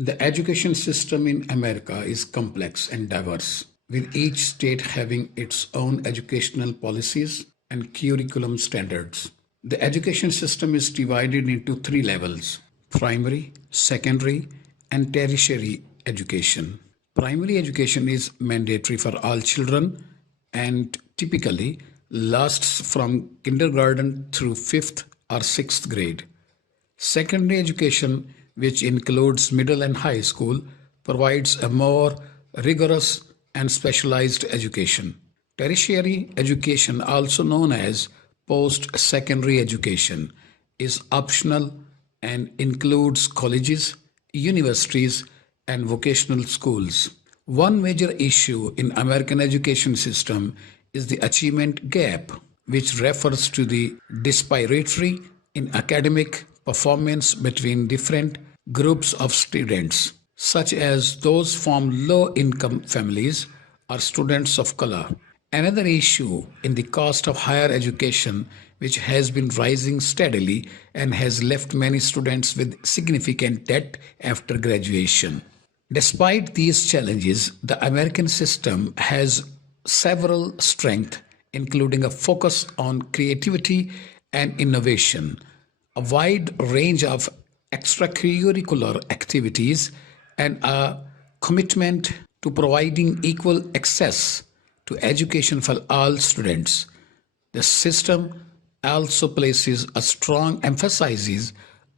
The education system in America is complex and diverse, with each state having its own educational policies and curriculum standards. The education system is divided into three levels: primary, secondary, and tertiary education. Primary education is mandatory for all children and typically lasts from kindergarten through 5th or 6th grade. Secondary education, which includes middle and high school, provides a more rigorous and specialized education. Tertiary education, also known as post secondary education, is optional and includes colleges, universities, and vocational schools. One major issue in American education system is the achievement gap, which refers to the disparity in academic performance between different groups of students, such as those from low income families or students of color. Another issue in the cost of higher education, which has been rising steadily and has left many students with significant debt after graduation. Despite these challenges, the American system has several strengths, including a focus on creativity and innovation, a wide range of extracurricular activities, and a commitment to providing equal access to education for all students. The system also places a strong emphasis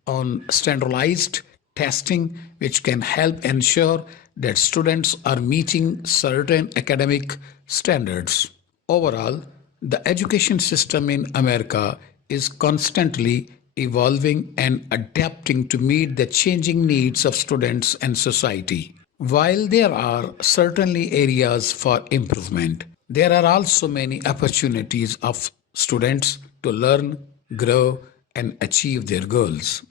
on standardized testing, which can help ensure that students are meeting certain academic standards. Overall, the education system in America is constantly evolving and adapting to meet the changing needs of students and society. While there are certainly areas for improvement, there are also many opportunities of students to learn, grow, and achieve their goals.